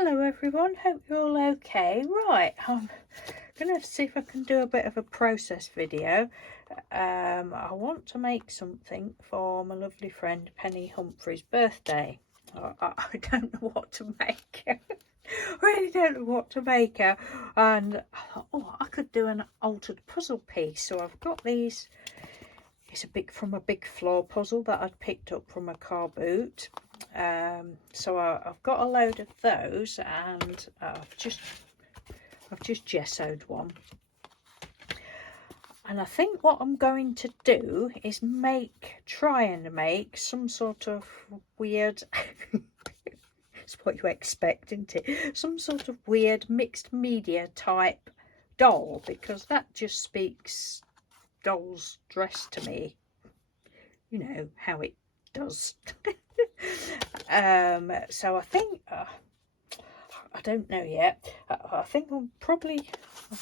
Hello everyone, hope you're all okay. Right, I'm gonna see if I can do a bit of a process video. I want to make something for my lovely friend Penny Humphreys' birthday. I don't know what to make. I really don't know what to make her. And I thought, oh, I could do an altered puzzle piece. So I've got these. It's from a big floor puzzle that I'd picked up from a car boot. So I've got a load of those, and I've just gessoed one. And I think what I'm going to do is try and make some sort of weird it's what you expect, isn't it? Some sort of weird mixed media type doll, because that just speaks doll's dress to me. You know how it does. So I think I don't know yet. I think I've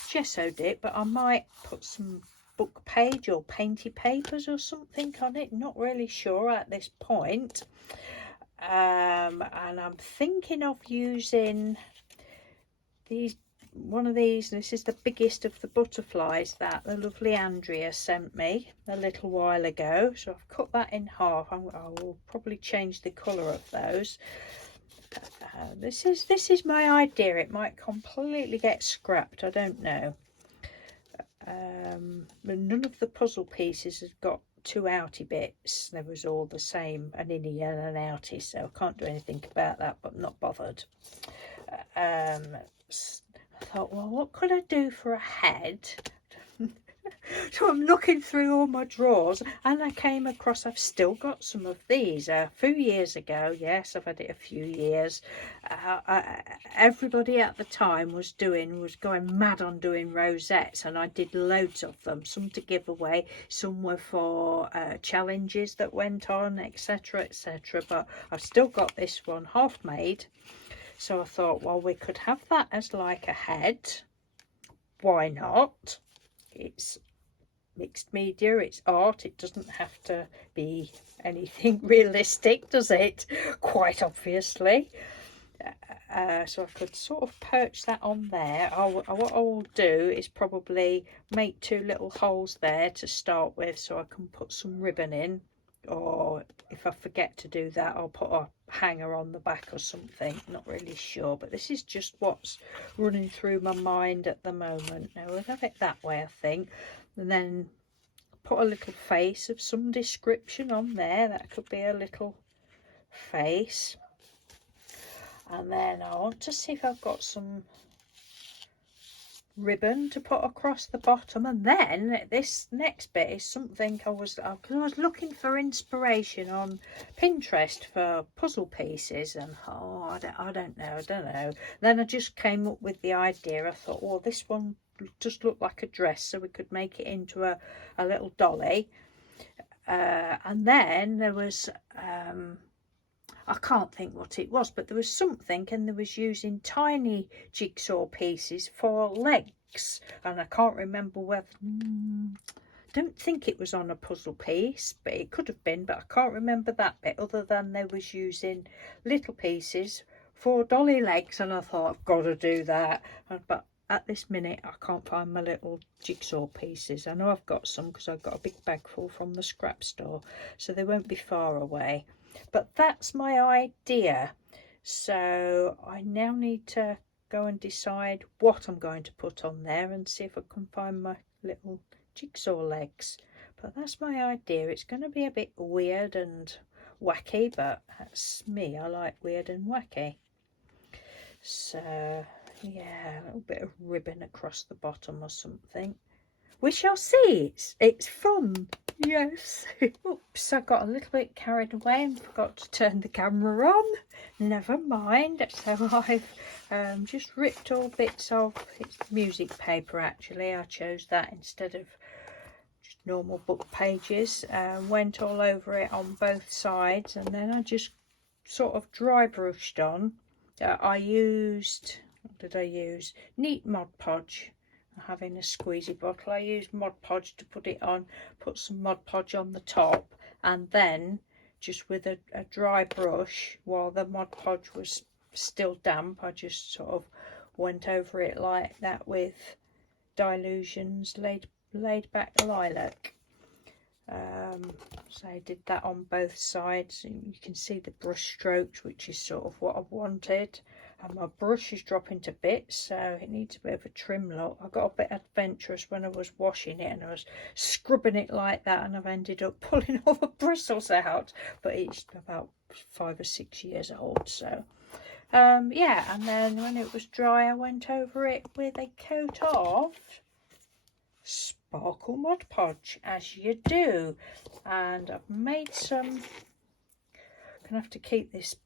gessoed it, but I might put some book page or painty papers or something on it. Not really sure at this point. And I'm thinking of using one of these. This is the biggest of the butterflies that the lovely Andrea sent me a little while ago. So I've cut that in half. I will probably change the colour of those. This is my idea. It might completely get scrapped, I don't know. None of the puzzle pieces has got two outy bits. They was all the same, an innie and an outie, so I can't do anything about that, but I'm not bothered. I thought, well, what could I do for a head? So I'm looking through all my drawers, and I came across, I've still got some of these a few years ago. Yes, I've had it a few years. Everybody at the time was going mad on doing rosettes, and I did loads of them, some to give away, some were for challenges that went on, etc, etc. But I've still got this one half made, so I thought, well, we could have that as like a head. Why not? It's mixed media, it's art, it doesn't have to be anything realistic, does it? Quite obviously. So I could sort of perch that on there. What I will do is probably make two little holes there to start with, so I can put some ribbon in, or if I forget to do that, I'll put a hanger on the back or something. Not really sure, but this is just what's running through my mind at the moment. Now we'll have it that way, I think, and then put a little face of some description on there. That could be a little face. And then I want to see if I've got some ribbon to put across the bottom. And then this next bit is something I was looking for inspiration on Pinterest for puzzle pieces, and I don't know. Then I just came up with the idea. I thought, well, this one just looked like a dress, so we could make it into a little dolly. And then there was I can't think what it was, but there was something, and there was using tiny jigsaw pieces for legs, and I can't remember whether don't think it was on a puzzle piece, but it could have been, but I can't remember that bit, other than they was using little pieces for dolly legs. And I thought, I've got to do that, but at this minute I can't find my little jigsaw pieces. I know I've got some because I've got a big bag full from the scrap store, so they won't be far away. But that's my idea. So I now need to go and decide what I'm going to put on there, and see if I can find my little jigsaw legs. But that's my idea. It's going to be a bit weird and wacky, but that's me. I like weird and wacky. So yeah, a little bit of ribbon across the bottom or something. We shall see. It's fun. Yes. Oops, I got a little bit carried away and forgot to turn the camera on. Never mind. So I've just ripped all bits of, it's music paper actually. I chose that instead of just normal book pages. Went all over it on both sides, and then I just sort of dry brushed on. I used, what did I use? Neat Mod Podge. Having a squeezy bottle, I used Mod Podge to put it on, put some Mod Podge on the top, and then just with a dry brush, while the Mod Podge was still damp, I just sort of went over it like that with Dilutions laid back lilac. So I did that on both sides, and you can see the brush strokes, which is sort of what I wanted. And my brush is dropping to bits, so it needs a bit of a trim look. I got a bit adventurous when I was washing it, and I was scrubbing it like that, and I've ended up pulling all the bristles out. But it's about 5 or 6 years old, so yeah. And then when it was dry, I went over it with a coat of sparkle Mod Podge, as you do. And I've made some, I'm gonna have to keep this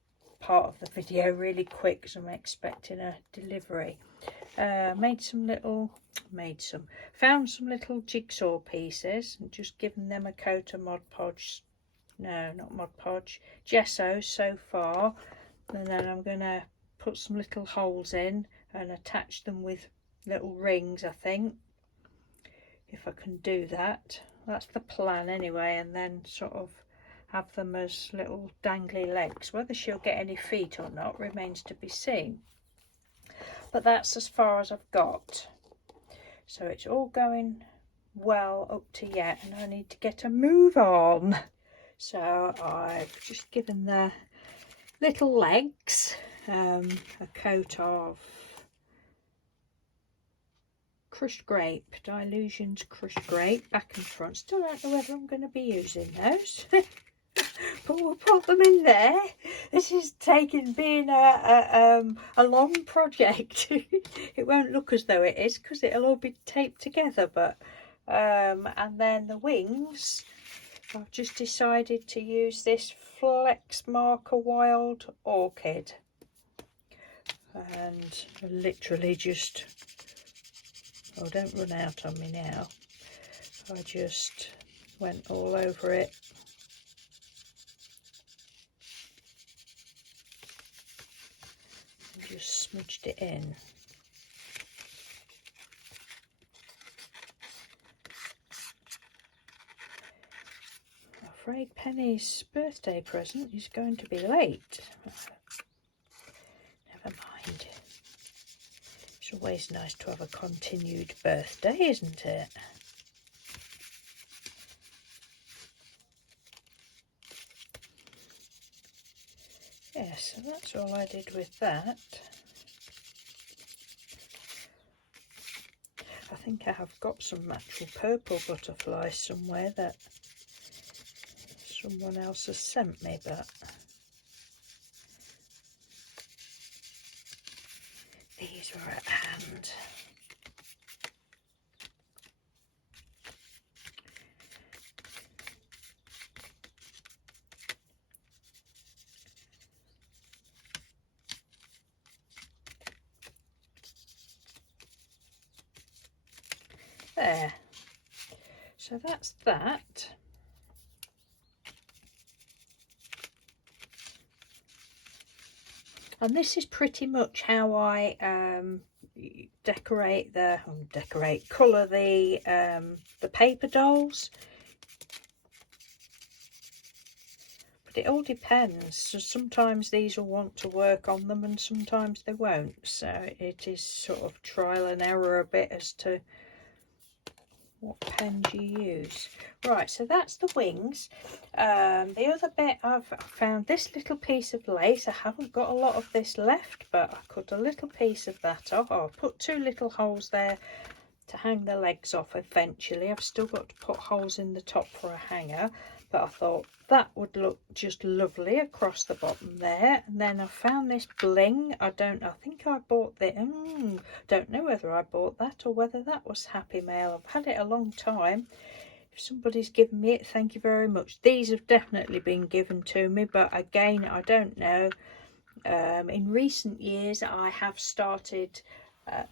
part of the video really quick because I'm expecting a delivery. Found some little jigsaw pieces and just given them a coat of Mod Podge, no, not Mod Podge, gesso so far. And then I'm gonna put some little holes in and attach them with little rings, I think, if I can do that. That's the plan anyway, and then sort of have them as little dangly legs. Whether she'll get any feet or not remains to be seen, but that's as far as I've got. So it's all going well up to yet, and I need to get a move on. So I've just given the little legs a coat of crushed grape, Dilutions crushed grape, back and front. Still don't know whether I'm going to be using those. But we'll put them in there. This is being a long project. It won't look as though it is because it'll all be taped together, but and then the wings, I've just decided to use this Flex Marker Wild Orchid, and literally just, oh, don't run out on me now, I just went all over it. Just smudged it in. I'm afraid Penny's birthday present is going to be late. Never mind. It's always nice to have a continued birthday, isn't it? Yes, so that's all I did with that. I think I have got some natural purple butterflies somewhere that someone else has sent me, but these are at hand. There, so that's that. And this is pretty much how I colour the paper dolls. But it all depends. So sometimes these will want to work on them and sometimes they won't. So it is sort of trial and error a bit as to what pens you use. Right, so that's the wings. The other bit, I've found this little piece of lace. I haven't got a lot of this left, but I cut a little piece of that off. I'll put 2 little holes there to hang the legs off eventually. I've still got to put holes in the top for a hanger, but I thought that would look just lovely across the bottom there. And then I found this bling. I think I bought the don't know whether I bought that or whether that was Happy Mail. I've had it a long time. If somebody's given me it, thank you very much. These have definitely been given to me, but again, I don't know. In recent years I have started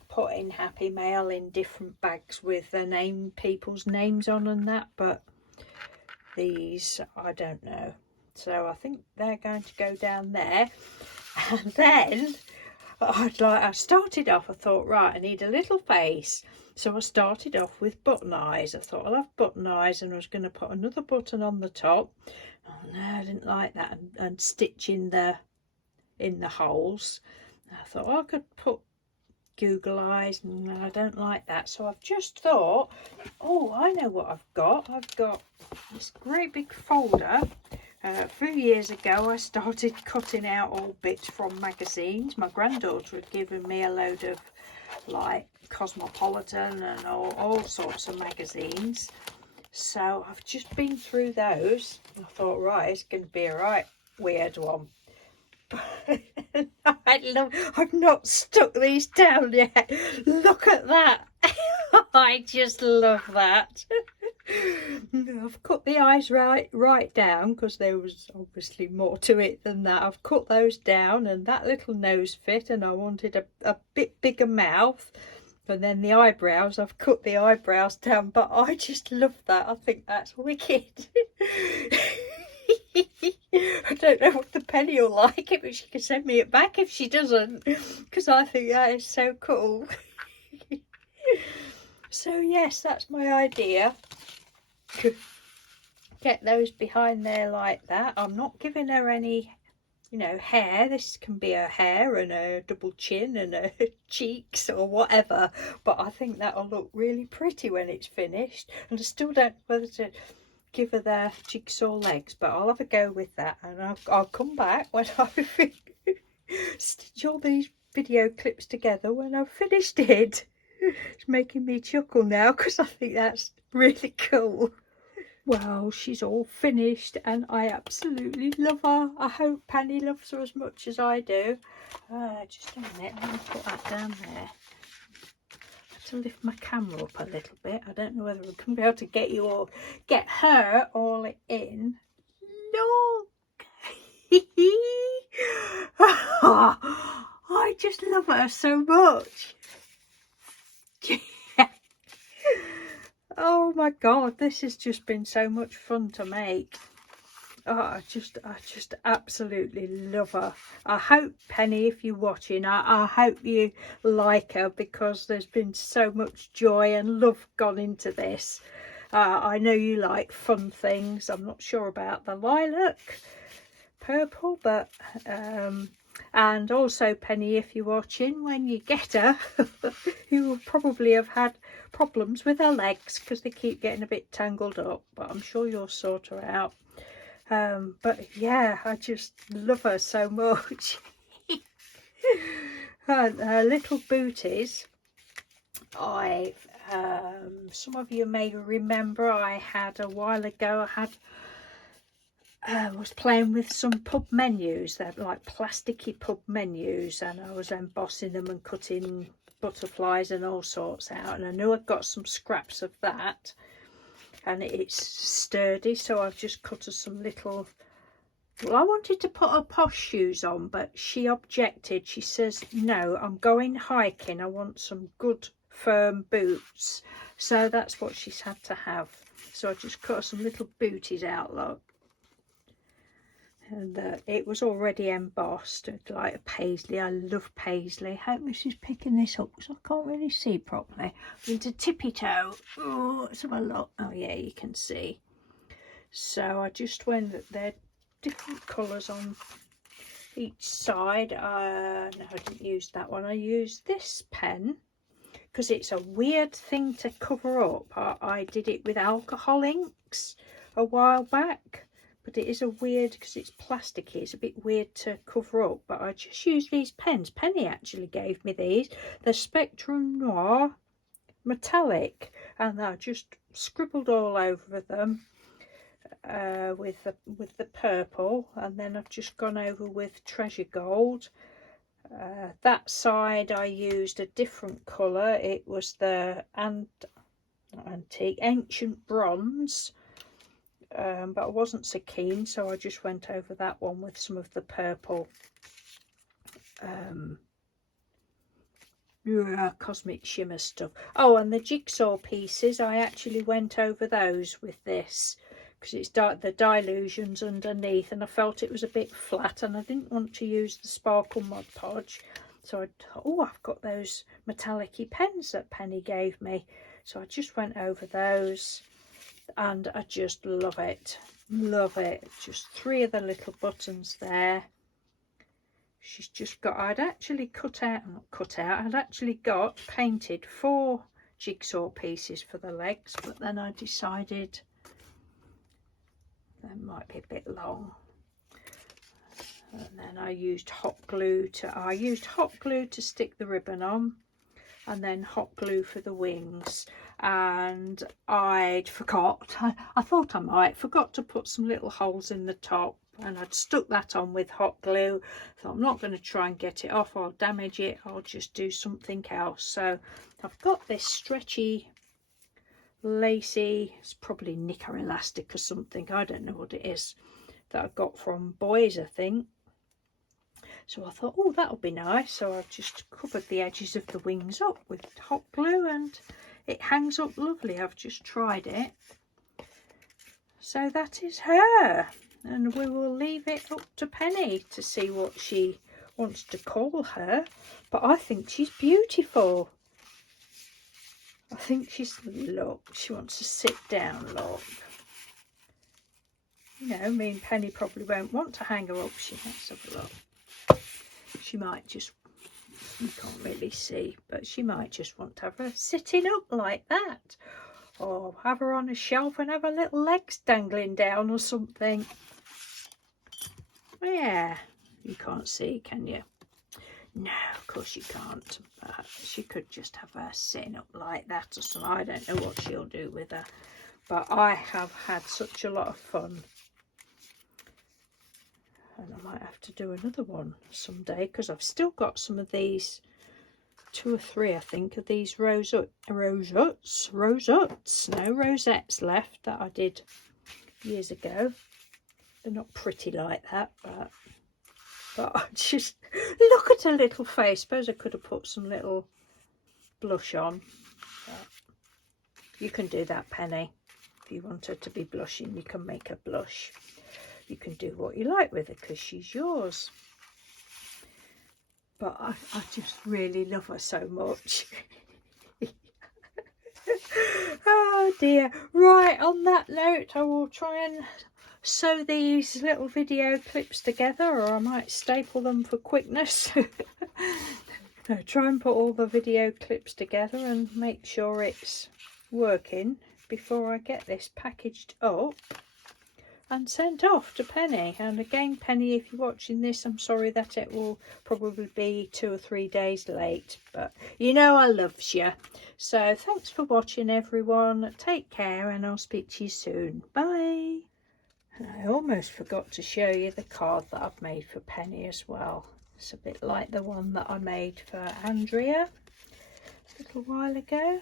putting Happy Mail in different bags with their people's names on and that, but these I don't know. So I think they're going to go down there. And then I started off, I thought, right, I need a little face, so I started off with button eyes. I thought I'll have button eyes, and I was going to put another button on the top. Oh no, I didn't like that, and stitch in the in the holes. I thought, oh, I could put Google eyes, and I don't like that, so I've just thought, oh, I know what I've got. I've got this great big folder. A few years ago I started cutting out all bits from magazines. My granddaughter had given me a load of like Cosmopolitan and all sorts of magazines, so I've just been through those. I thought, right, it's going to be a right weird one. I've not stuck these down yet. Look at that. I just love that. I've cut the eyes right down because there was obviously more to it than that. I've cut those down, and that little nose fit, and I wanted a bit bigger mouth. And then the eyebrows, I've cut the eyebrows down, but I just love that. I think that's wicked. I don't know what the Penny will like it, but she can send me it back if she doesn't, because I think that is so cool. So yes, that's my idea. Get those behind there like that. I'm not giving her any, you know, hair. This can be her hair and her double chin and her cheeks or whatever, but I think that'll look really pretty when it's finished. And I still don't know whether to give her the jigsaw legs, but I'll have a go with that, and I'll come back when I stitch all these video clips together when I've finished it. It's making me chuckle now because I think that's really cool. Well, she's all finished and I absolutely love her. I hope Penny loves her as much as I do. Just a minute, let me put that down there. To lift my camera up a little bit. I don't know whether I'm going to be able to get her all in. Look! I just love her so much. Oh my god, this has just been so much fun to make. Oh, I just absolutely love her. I hope, Penny, if you're watching, I hope you like her, because there's been so much joy and love gone into this. I know you like fun things. I'm not sure about the lilac purple, but and also, Penny, if you're watching, when you get her, you will probably have had problems with her legs because they keep getting a bit tangled up, but I'm sure you'll sort her out. But yeah, I just love her so much. Her little booties, some of you may remember I had a while ago, I was playing with some pub menus. They're like plasticky pub menus, and I was embossing them and cutting butterflies and all sorts out, and I knew I'd got some scraps of that, and it's sturdy, so I've just cut her some little, well, I wanted to put her posh shoes on, but she objected. She says, no, I'm going hiking, I want some good firm boots. So that's what she's had to have. So I just cut her some little booties out, look. And it was already embossed like a paisley. I love paisley. I hope this is picking this up because I can't really see properly. I'm into tippy toe. Oh, let's have a look. Oh yeah, you can see. So I just went that they're different colours on each side. No, I didn't use that one. I used this pen because it's a weird thing to cover up. I did it with alcohol inks a while back. But it is a weird, because it's plasticky, it's a bit weird to cover up. But I just use these pens. Penny actually gave me these. They're Spectrum Noir metallic, and I just scribbled all over them with the purple, and then I've just gone over with Treasure Gold. That side I used a different colour. It was the ancient bronze. But I wasn't so keen, so I just went over that one with some of the purple cosmic shimmer stuff. Oh, and the jigsaw pieces, I actually went over those with this because it's the Dilutions underneath, and I felt it was a bit flat, and I didn't want to use the Sparkle Mod Podge, so I thought, oh, I've got those metallic-y pens that Penny gave me, so I just went over those. And I just love it, just 3 of the little buttons there. she's just got, I'd actually I'd actually got painted 4 jigsaw pieces for the legs, but then I decided that might be a bit long. And then I used hot glue to stick the ribbon on, and then hot glue for the wings. And I'd forgot, I thought I forgot to put some little holes in the top, and I'd stuck that on with hot glue. So I'm not going to try and get it off, I'll damage it, I'll just do something else. So I've got this stretchy, lacy, it's probably knicker elastic or something, I don't know what it is, that I got from Boys, I think. So I thought, oh, that'll be nice. So I've just covered the edges of the wings up with hot glue, and it hangs up lovely. I've just tried it. So that is her, and we will leave it up to Penny to see what she wants to call her. But I think she's beautiful. I think she's, look, she wants to sit down, look. You know, me and Penny probably won't want to hang her up. Let's have a look. She might just, you can't really see, but she might just want to have her sitting up like that, or have her on a shelf and have her little legs dangling down or something. Yeah, you can't see, can you? No, of course you can't. She could just have her sitting up like that or something. I don't know what she'll do with her, but I have had such a lot of fun. And I might have to do another one someday, because I've still got some of these, 2 or 3 I think, of these rosettes left that I did years ago. They're not pretty like that, but I just, look at her little face. Suppose I could have put some little blush on. But you can do that, Penny. If you want her to be blushing, you can make her blush. You can do what you like with her, because she's yours. But I just really love her so much. Oh dear. Right, on that note, I will try and sew these little video clips together, or I might staple them for quickness. No, try and put all the video clips together and make sure it's working before I get this packaged up and sent off to Penny. And again, Penny, if you're watching this, I'm sorry that it will probably be 2 or 3 days late, but you know I loves you. So thanks for watching, everyone. Take care, and I'll speak to you soon. Bye. And I almost forgot to show you the card that I've made for Penny as well. It's a bit like the one that I made for Andrea a little while ago.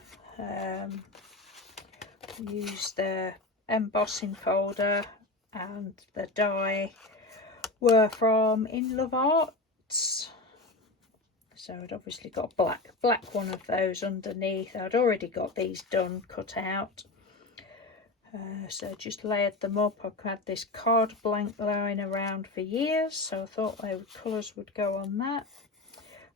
Used the embossing folder, and the die were from In Love Arts. So I'd obviously got a black one of those underneath. I'd already got these done, cut out. So just layered them up. I've had this card blank lying around for years, so I thought the colours would go on that.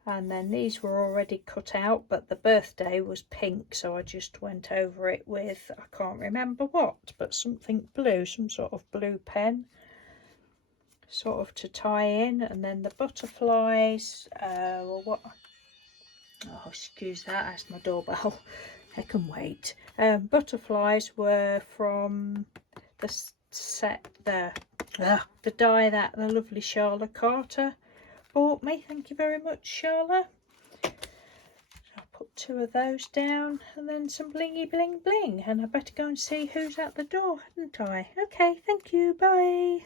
And then these were already cut out, but the birthday was pink, so I just went over it with, I can't remember what, but something blue, some sort of blue pen, sort of to tie in. And then the butterflies, well, what, oh, excuse that, that's my doorbell. I can wait. Butterflies were from the set, the die that the lovely Charlotte Carter bought me. Thank you very much, Charlotte. I'll put 2 of those down, and then some blingy bling bling, and I better go and see who's at the door, hadn't I? Okay, thank you, bye.